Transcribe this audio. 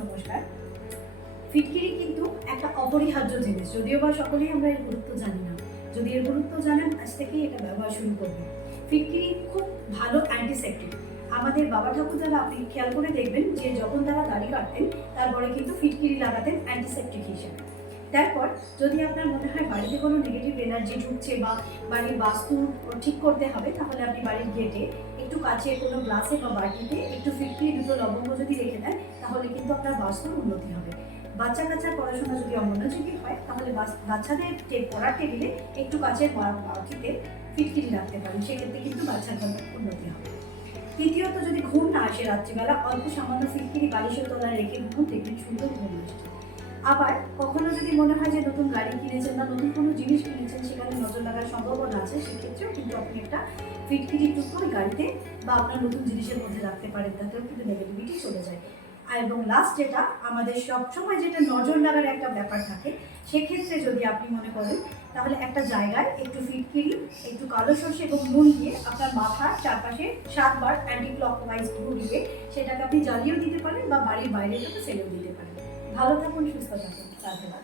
নমস্কার। ফিটকিরি কিন্তু একটা অপরিহার্য জিনিস, যদিও বা সকলেই আমরা এর গুরুত্ব জানি না। যদি এর গুরুত্ব জানেন, আজ থেকেই এটা ব্যবহার শুরু করবেন। ফিটকিরি খুব ভালো অ্যান্টিসেপ্টিক। আমাদের বাবা ঠাকুরদারা আপনি খেয়াল করে দেখবেন যে যখন তারা দাড়ি কাটতেন তারপরে কিন্তু ফিটকিরি লাগাতেন অ্যান্টিসেপ্টিক হিসেবে। তারপর যদি আপনার মনে হয় বাড়িতে কোনো নেগেটিভ এনার্জি ঢুকছে বা বাড়ির বাস্তু ঠিক করতে হবে, তাহলে আপনি বাড়ির গেটে একটু কাছে কোনো গ্লাসে বা বাটিতে একটু ফিটকিরি দুটো লবঙ্গ যদি রেখে দেন, তাহলে কিন্তু আপনার বাস্তুর উন্নতি হবে। বাচ্চা কাচ্চার পড়াশোনা যদি অমনোযোগী হয়, তাহলে বাচ্চাদের পড়ার টেবিলে একটু কাছের বাটিতে ফিটকিরি রাখতে পারেন, সেক্ষেত্রে কিন্তু বাচ্চার উন্নতি হবে। তৃতীয়ত, যদি ঘুম না আসে রাত্রিবেলা, অল্প সামান্য ফিটকিরি বালিশের তলায় রেখে ঘুম দেখবেন সুন্দর ঘুম আসছে। আবার কখনো যদি মনে হয় যে নতুন গাড়ি কিনেছেন বা নতুন কোনো জিনিস কিনেছেন, সেখানে নজর লাগার সম্ভাবনা আছে, সেক্ষেত্রেও কিন্তু আপনি একটা ফিটকিরি টুকরো ওই গাড়িতে বা আপনার নতুন জিনিসের মধ্যে রাখতে পারেন, তাতেও কিন্তু নেগেটিভিটি চলে যায়। এবং লাস্ট যেটা, আমাদের সবসময় যেটা নজর লাগার একটা ব্যাপার থাকে, সেক্ষেত্রে যদি আপনি মনে করেন, তাহলে একটা জায়গায় একটু ফিটকিরি, একটু কালো সর্ষে এবং নুন দিয়ে আপনার মাথার চারপাশে 7 বার অ্যান্টি ক্লকওয়াইজ ঘুরিয়ে সেটাকে আপনি জ্বালিয়েও দিতে পারেন বা বাড়ির বাইরে থেকে ফেলেও দিতে পারেন। ভালো থাকুন, সুস্থ থাকুন, ধন্যবাদ।